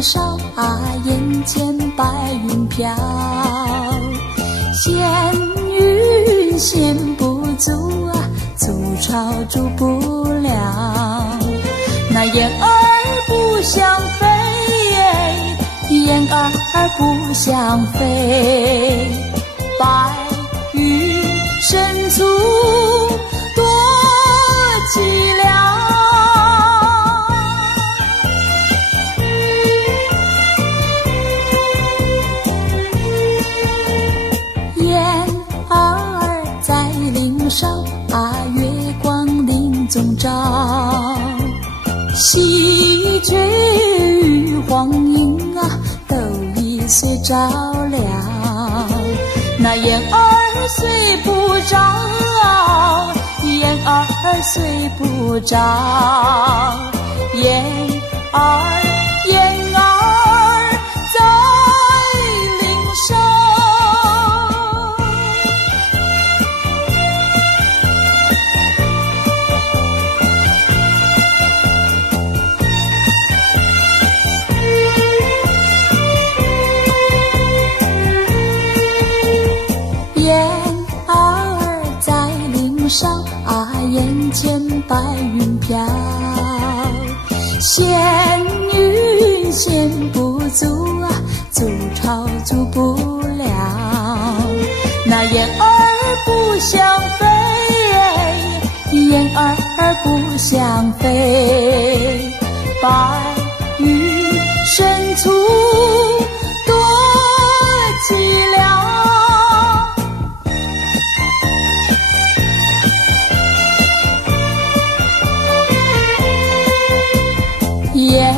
林梢啊，眼前白云飘，闲云闲不足啊，筑巢筑不了。那雁儿不想飞，雁儿不想飞，白云深处多寂寥。雁儿在林梢啊，月光林中照，喜鹊与黄莺啊，都已睡着了。那雁儿睡不着，雁儿睡不着，雁儿在林梢。雁儿在林梢啊，眼前白云飘，闲云闲不足啊，筑巢筑不了。那雁儿不想飞，雁儿不想飞，白云深处多寂寥。雁